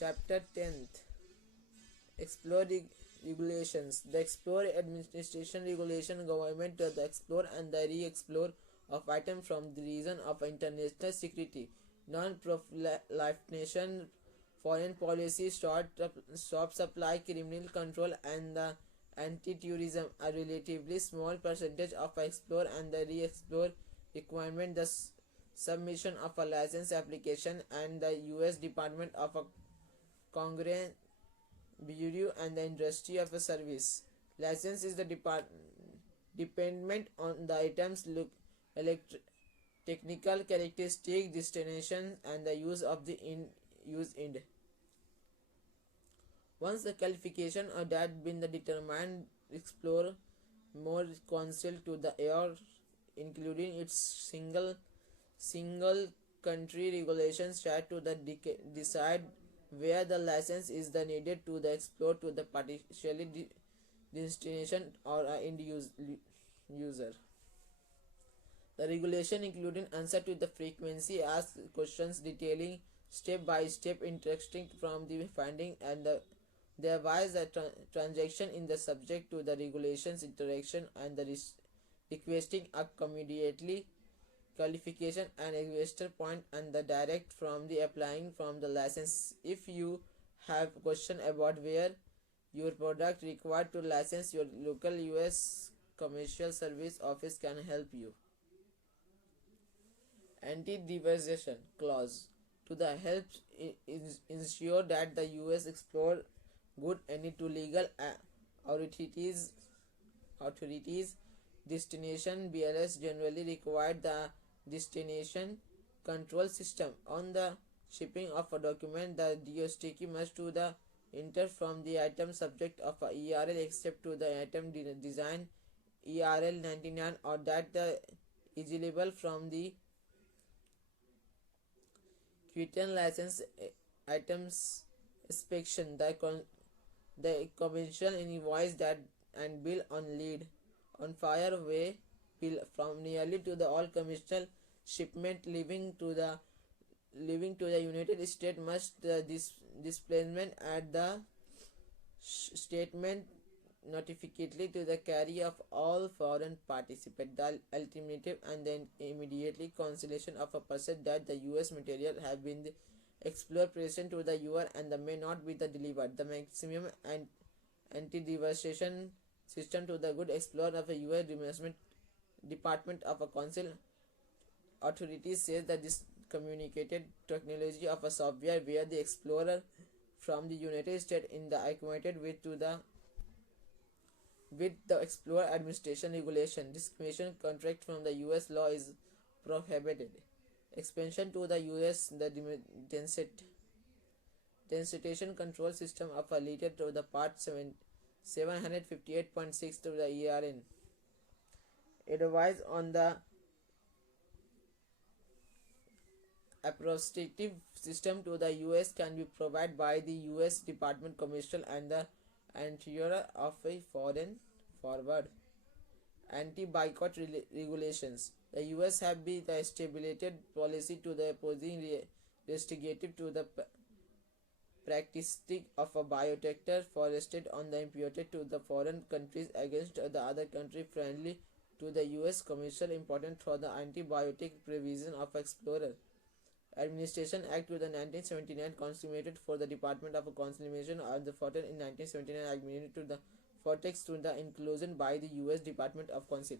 Chapter 10th. Explore regulations. The Explore Administration Regulation Government to the explore and the re-explore of items from the reason of international security, non-proliferation, foreign policy, stop supply, criminal control, and the anti-terrorism. A relatively small percentage of explore and the re-explore requirement. The submission of a license application and the U.S. Department of Congress Bureau and the industry of a service. License is the dependent on the items look technical characteristic, destination, and the use of the use end. Once the qualification of that been determined, explore more council to the air, including its single country regulations try to the decide where the license is the needed to the explore to the partially destination or end user. The regulation including answer to the frequency asked questions detailing step by step interesting from the finding and there was a transaction in the subject to the regulations interaction and the requesting immediately qualification and investor point and the direct from the applying from the license. If you have question about where your product required to license, your local US commercial service office can help you. Anti-diversion clause to the help ensure that the US explore good any to legal authorities destination. BLS generally required the destination control system on the shipping of a document. The DOSTK must to the enter from the item subject of a ERL except to the item design ERL 99 or that the eligible from the Quitan license items inspection. The conventional invoice that and bill on lead on fire way bill from nearly to the all commercial shipment leaving to the United States must this displacement at the statement notificately to the carry of all foreign participant. The alternative and then immediately cancellation of a person that the US material have been explored present to the UR and the may not be the delivered. The maximum and anti-devastation system to the good explorer of a US Department of a Council authorities says that this communicated technology of a software where the explorer from the United States in the accommodated with the Explorer Administration Regulation. Discrimination contract from the US law is prohibited. Expansion to the US the densitation control system of a leader to the part 758.6 to the ERN. Advice on the appropriative system to the US can be provided by the US Department Commercial and the Interior of a Foreign Forward. Anti-boycott regulations. The US have been the established policy to the opposing restrictive to the practice of a biotector forested on the imported to the foreign countries against the other country friendly to the US commercial important for the antibiotic provision of Explorer Administration Act to the 1979 consummated for the Department of Consummation of the Foreign in 1979 admitted to the Fortex to the inclusion by the US Department of Council.